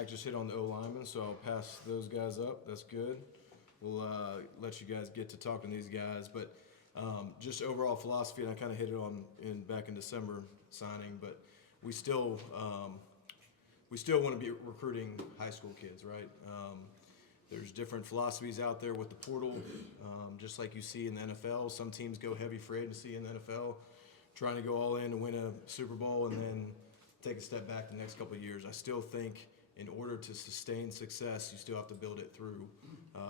Zach just hit on the O-lineman, so I'll pass those guys up. That's good. We'll let you guys get to talking to these guys. But just overall philosophy, and I kind of hit it on back in December signing, but we still want to be recruiting high school kids, right? There's different philosophies out there with the portal, just like you see in the NFL. Some teams go heavy free agency in the NFL, trying to go all in to win a Super Bowl and then take a step back the next couple of years. I still think in order to sustain success, you still have to build it through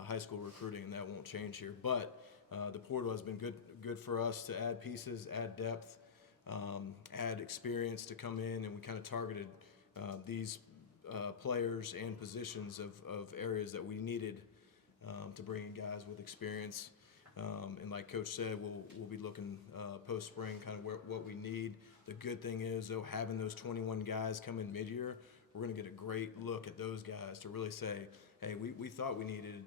high school recruiting, and that won't change here. But the portal has been good for us to add pieces, add depth, add experience to come in, and we kind of targeted these players and positions of areas that we needed to bring in guys with experience. And like Coach said, we'll be looking post-spring kind of what we need. The good thing is, though, having those 21 guys come in mid-year, we're going to get a great look at those guys to really say, hey, we thought we needed,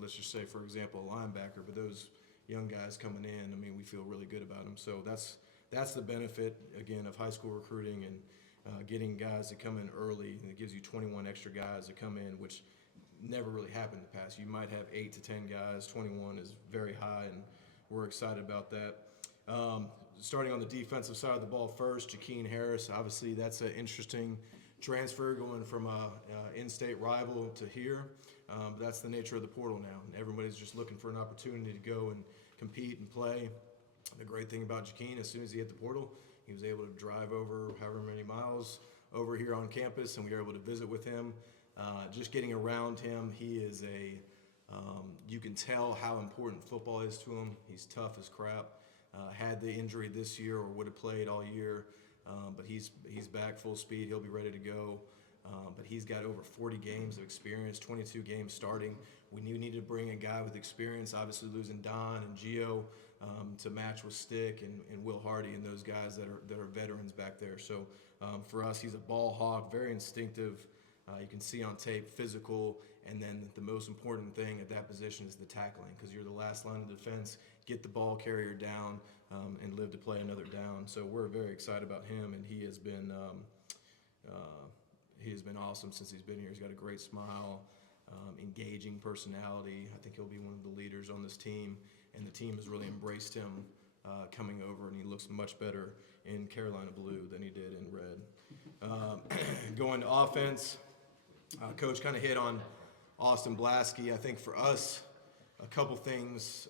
let's just say, for example, a linebacker, but those young guys coming in, I mean, we feel really good about them. So that's the benefit, again, of high school recruiting and getting guys to come in early, and it gives you 21 extra guys to come in, which never really happened in the past. You might have 8 to 10 guys. 21 is very high, and we're excited about that. Starting on the defensive side of the ball first, Jakeem Harris, obviously that's an interesting transfer going from a in-state rival to here. But that's the nature of the portal now. Everybody's just looking for an opportunity to go and compete and play. The great thing about Jakeem, as soon as he hit the portal, he was able to drive over however many miles over here on campus, and we were able to visit with him. Just getting around him, he is you can tell how important football is to him. He's tough as crap. Had the injury this year or would have played all year, but he's back full speed. He'll be ready to go. But he's got over 40 games of experience, 22 games starting. We needed to bring a guy with experience, obviously losing Don and Gio to match with Stick and Will Hardy and those guys that are veterans back there. So for us, he's a ball hawk, very instinctive. You can see on tape, physical, and then the most important thing at that position is the tackling, because you're the last line of defense. Get the ball carrier down and live to play another down. So we're very excited about him, and he has been awesome since he's been here. He's got a great smile, engaging personality. I think he'll be one of the leaders on this team, and the team has really embraced him coming over, and he looks much better in Carolina blue than he did in red. Going to offense, Coach kind of hit on Austin Blasky. I think for us, a couple things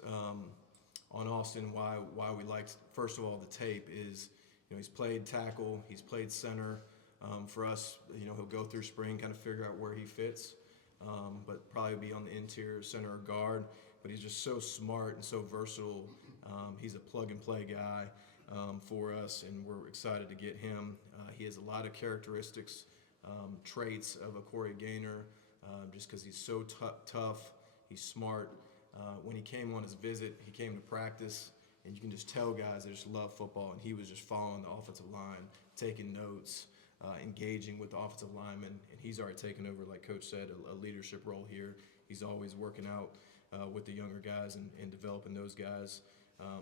on Austin why we liked, first of all, the tape is, he's played tackle, he's played center. For us, he'll go through spring, kind of figure out where he fits, but probably be on the interior, center, or guard. But he's just so smart and so versatile. He's a plug-and-play guy for us, and we're excited to get him. He has a lot of characteristics, traits of a Corey Gaynor, just because he's so tough, he's smart. When he came on his visit, he came to practice, and you can just tell guys that just love football, and he was just following the offensive line, taking notes, engaging with the offensive lineman, and he's already taken over, like Coach said, a leadership role here. He's always working out with the younger guys and developing those guys.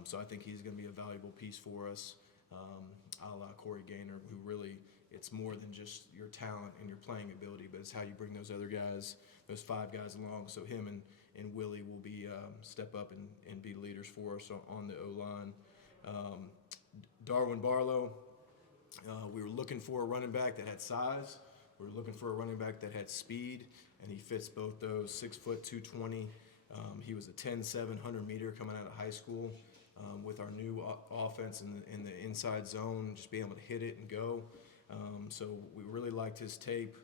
So I think he's going to be a valuable piece for us, a la Corey Gaynor, who really, it's more than just your talent and your playing ability, but it's how you bring those other guys, those 5 guys along. So him and Willie will be step up and be leaders for us on the O-line. Darwin Barlow, we were looking for a running back that had size. We were looking for a running back that had speed, and he fits both those. 6 foot, 220. He was a 10-7 100-meter coming out of high school. With our new offense in the inside zone, just being able to hit it and go. So we really liked his tape.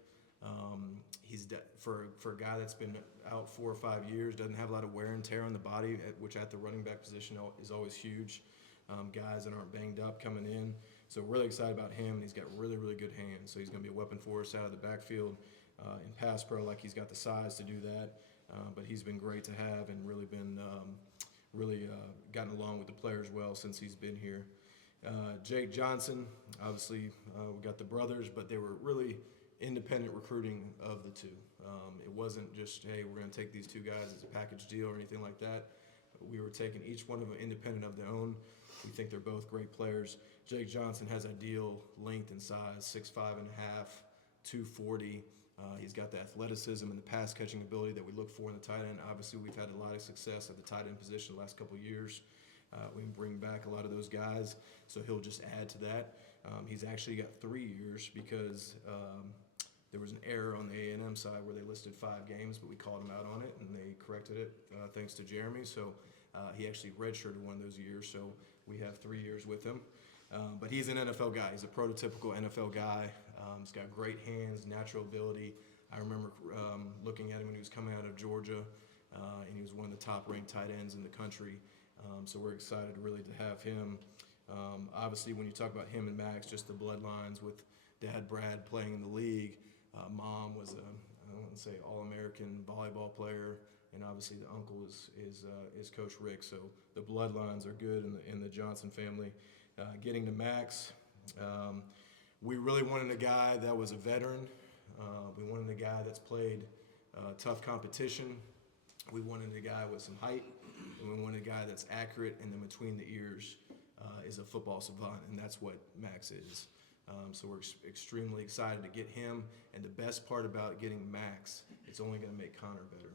He's for a guy that's been out 4 or 5 years, doesn't have a lot of wear and tear on the body, which at the running back position is always huge. Guys that aren't banged up coming in. So we're really excited about him, and he's got really, really good hands. So he's going to be a weapon for us out of the backfield in pass pro, like he's got the size to do that. But he's been great to have and really been gotten along with the players well since he's been here. Jake Johnson, obviously we got the brothers, but they were really independent recruiting of the two. It wasn't just, hey, we're going to take these 2 guys as a package deal or anything like that. We were taking each one of them independent of their own. We think they're both great players. Jake Johnson has ideal length and size, 6'5 and a half, 240. He's got the athleticism and the pass catching ability that we look for in the tight end. Obviously, we've had a lot of success at the tight end position the last couple of years. We can bring back a lot of those guys, so he'll just add to that. He's actually got 3 years because there was an error on the A&M side where they listed 5 games, but we called him out on it, and they corrected it thanks to Jeremy. So he actually redshirted one of those years, so we have 3 years with him. But he's an NFL guy. He's a prototypical NFL guy. He's got great hands, natural ability. I remember looking at him when he was coming out of Georgia, and he was one of the top-ranked tight ends in the country. So we're excited really to have him. Obviously, when you talk about him and Max, just the bloodlines with Dad Brad playing in the league. Mom was I wouldn't say All-American volleyball player, and obviously the uncle is Coach Rick. So the bloodlines are good in the Johnson family. Getting to Max, we really wanted a guy that was a veteran. We wanted a guy that's played tough competition. We wanted a guy with some height, and we wanted a guy that's accurate, and then between the ears is a football savant, and that's what Max is. So we're extremely excited to get him, and the best part about getting Max, it's only going to make Connor better.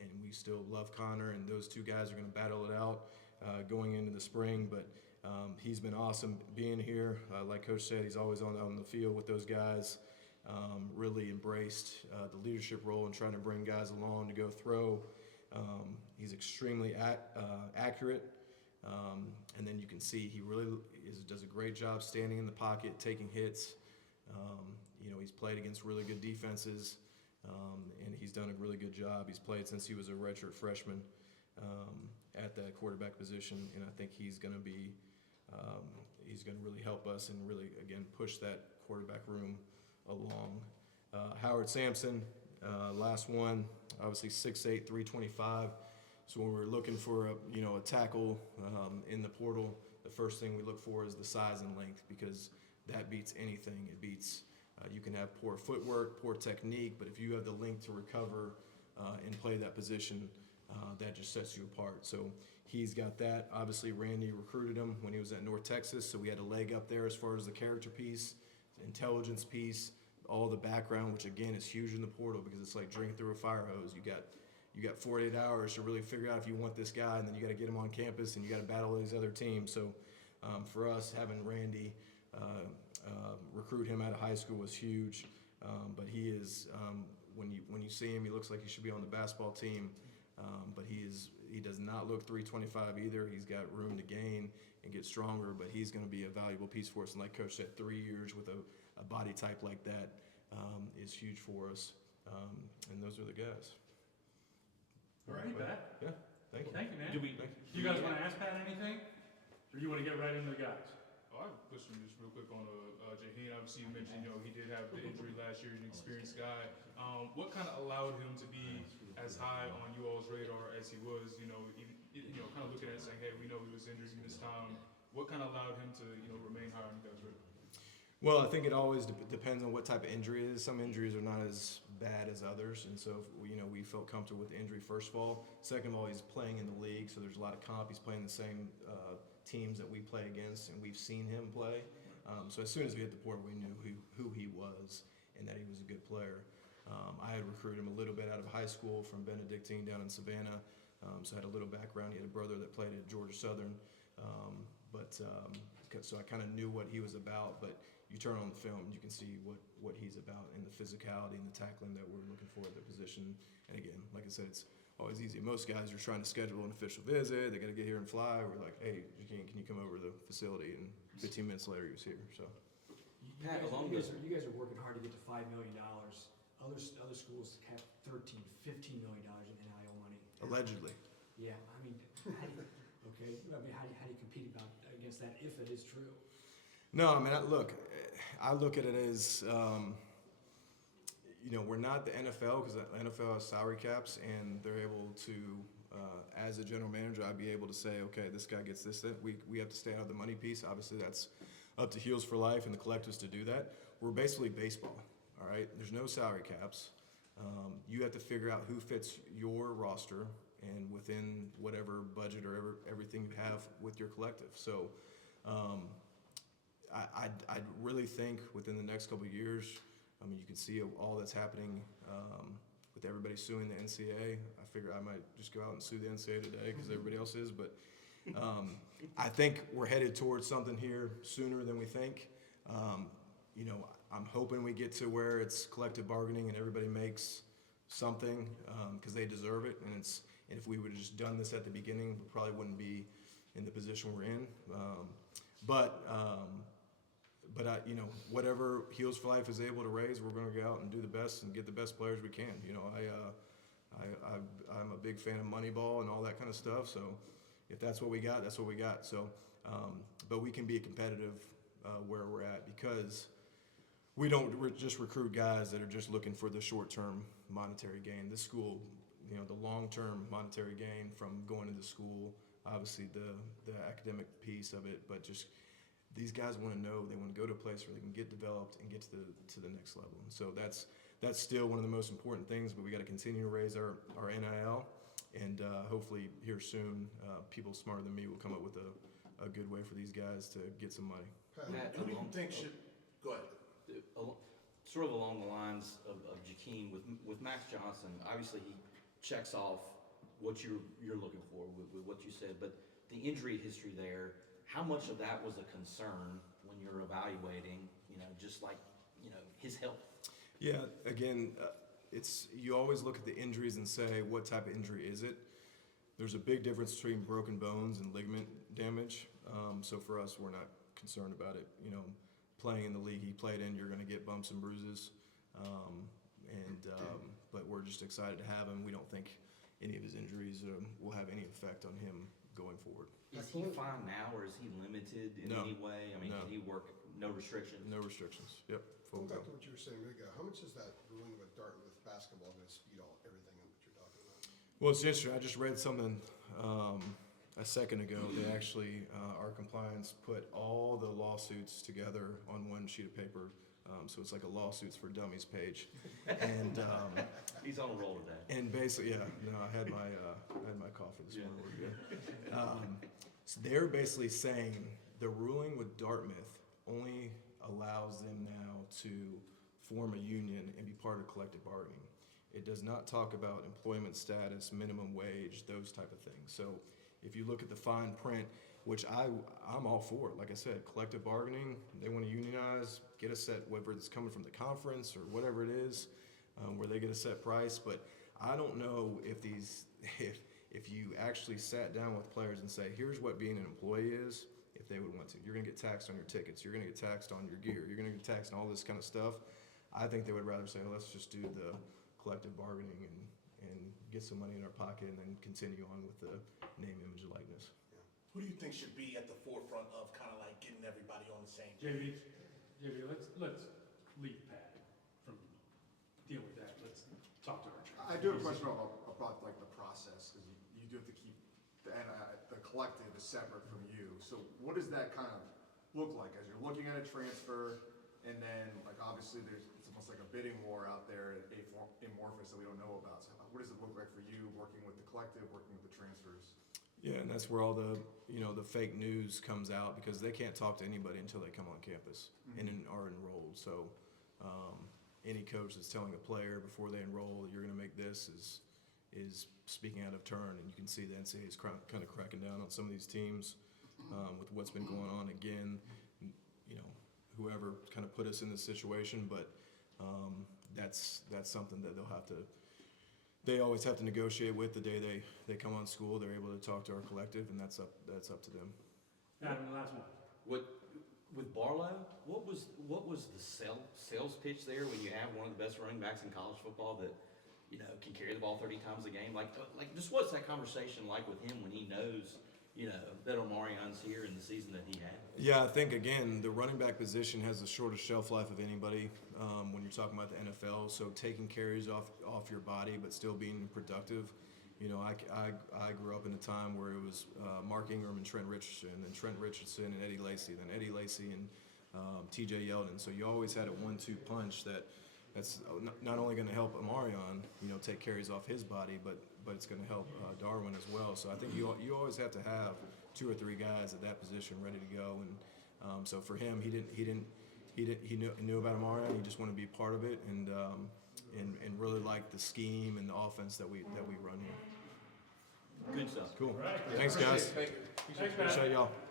And we still love Connor, and those two guys are going to battle it out going into the spring, but he's been awesome being here. Like Coach said, he's always on the field with those guys. Really embraced the leadership role and trying to bring guys along to go throw. He's extremely accurate, and then you can see he really does a great job standing in the pocket, taking hits. He's played against really good defenses, and he's done a really good job. He's played since he was a redshirt freshman at that quarterback position, and I think he's going to really help us and really, again, push that quarterback room along. Howard Sampson, last one, obviously 6'8", 325. So when we're looking for a tackle in the portal, the first thing we look for is the size and length, because that beats anything. It beats you can have poor footwork, poor technique, but if you have the length to recover and play that position, that just sets you apart. So he's got that. Obviously, Randy recruited him when he was at North Texas, so we had a leg up there as far as the character piece, the intelligence piece, all the background, which again is huge in the portal because it's like drinking through a fire hose. You got 48 hours to really figure out if you want this guy, and then you got to get him on campus, and you got to battle these other teams. So for us, having Randy recruit him out of high school was huge. But he is when you see him, he looks like he should be on the basketball team. But he does not look 325 either. He's got room to gain and get stronger, but he's going to be a valuable piece for us. And like Coach said, 3 years with a body type like that is huge for us. And those are the guys. All right, Pat. Yeah, thank you. Thank you, man. Do you guys want to ask Pat anything? Or you want to get right into the guys? I have a question just real quick on Jaheim. Obviously, you mentioned he did have the injury last year. He's an experienced guy. What kind of allowed him to be as high on you all's radar as he was? Kind of looking at it saying, hey, we know he was injured in this time. What kind of allowed him to remain high on you guys' radar? Well, I think it always depends on what type of injury it is. Some injuries are not as bad as others, and so we felt comfortable with the injury first of all. Second of all, he's playing in the league, so there's a lot of comp. He's playing the same teams that we play against, and we've seen him play. So as soon as we hit the portal, we knew who he was and that he was a good player. I had recruited him a little bit out of high school from Benedictine down in Savannah, so I had a little background. He had a brother that played at Georgia Southern, so I kind of knew what he was about. But you turn on the film, you can see what he's about and the physicality and the tackling that we're looking for at the position. And again, like I said, it's always easy. Most guys are trying to schedule an official visit. They got to get here and fly. We're like, hey, can you come over to the facility? And 15 minutes later, he was here. So, Pat, you guys are working hard to get to $5 million. Other schools have $13, $15 million in NIL money. allegedly. Yeah, I mean, how do you compete against that if it is true? No, I mean, I look at it as, we're not the NFL, because the NFL has salary caps, and they're able to, as a general manager, I'd be able to say, okay, this guy gets this. We have to stay out of the money piece. Obviously, that's up to Heels for Life and the collectives to do that. We're basically baseball, all right? There's no salary caps. You have to figure out who fits your roster and within whatever budget or everything you have with your collective. So, I really think within the next couple of years, I mean, you can see all that's happening with everybody suing the NCAA. I figure I might just go out and sue the NCAA today because everybody else is. But I think we're headed towards something here sooner than we think. You know, I'm hoping we get to where it's collective bargaining and everybody makes something because they deserve it. And if we would have just done this at the beginning, we probably wouldn't be in the position we're in. But you know, whatever Heels for Life is able to raise, we're going to go out and do the best and get the best players we can. You know, I'm a big fan of Moneyball and all that kind of stuff. So if that's what we got, that's what we got. So, but we can be competitive where we're at because we don't just recruit guys that are just looking for the short-term monetary gain. This school, you know, the long-term monetary gain from going into school, obviously the academic piece of it, but just these guys want to know, they want to go to a place where they can get developed and get to the next level. And so that's still one of the most important things, but we got to continue to raise our NIL, and hopefully here soon, people smarter than me will come up with a good way for these guys to get some money. Pat, who do you think should, go ahead. Sort of along the lines of Jakeem, with Max Johnson, obviously he checks off what you're looking for with what you said, but the injury history there, how much of that was a concern when you're evaluating, you know, just like, you know, his health? Yeah, again, you always look at the injuries and say, what type of injury is it? There's a big difference between broken bones and ligament damage. So for us, we're not concerned about it. You know, playing in the league he played in, you're going to get bumps and bruises. But we're just excited to have him. We don't think any of his injuries will have any effect on him going forward. Is he fine now, or is he limited in No. any way? I mean, No. can he work, no restrictions? No restrictions. Yep. Full Going back go. to what you were saying a minute ago, how much is that ruling with Dartmouth basketball going to speed everything up that you're talking about? Well, it's interesting. I just read something a second ago. They actually, our compliance put all the lawsuits together on one sheet of paper. So it's like a lawsuits for dummies page. And He's on a roll today. and basically, yeah, no, I had my coffee this morning. We're good. So they're basically saying the ruling with Dartmouth only allows them now to form a union and be part of collective bargaining. It does not talk about employment status, minimum wage, those type of things. So if you look at the fine print, which I'm all for it. Like I said, collective bargaining, they want to unionize, get a set, whether it's coming from the conference or whatever it is, where they get a set price. But I don't know if you actually sat down with players and say, here's what being an employee is, if they would want to. You're going to get taxed on your tickets. You're going to get taxed on your gear. You're going to get taxed on all this kind of stuff. I think they would rather say, well, let's just do the collective bargaining and get some money in our pocket and then continue on with the name, image, and likeness. Who do you think should be at the forefront of kind of like getting everybody on the same? JV, let's leave Pat from dealing with that. Let's talk to our attorney. I do have a question about like the process, because you do have to keep the collective is separate from you. So what does that kind of look like as you're looking at a transfer, and then like obviously it's almost like a bidding war out there at amorphous that we don't know about. So what does it look like for you working with the collective, working with the transfers? Yeah, and that's where all the fake news comes out because they can't talk to anybody until they come on campus and are enrolled. So any coach that's telling a player before they enroll you're going to make this is speaking out of turn, and you can see the NCAA is kind of cracking down on some of these teams with what's been going on. Again, you know, whoever kind of put us in this situation, but that's something that they always have to negotiate with the day they come on school. They're able to talk to our collective, and that's up to them. Adam, the last one. With Barlow, what was the sales pitch there when you have one of the best running backs in college football that, you know, can carry the ball 30 times a game? Like just what's that conversation like with him when he knows, you know, that Omarion's here in the season that he had? Yeah, I think, again, the running back position has the shortest shelf life of anybody when you're talking about the NFL. So taking carries off your body but still being productive. You know, I grew up in a time where it was Mark Ingram and Trent Richardson, and Trent Richardson and Eddie Lacy, then Eddie Lacy and T.J. Yeldon. So you always had a 1-2 punch that's not only going to help Omarion, you know, take carries off his body, but it's going to help Darwin as well. So I think you always have to have 2 or 3 guys at that position ready to go. And so for him, he he knew about Amari, and he just wanted to be part of it, and really like the scheme and the offense that we run here. Good stuff. Cool. All right. Thanks, guys. Thank you. Thanks, Matt. Appreciate y'all.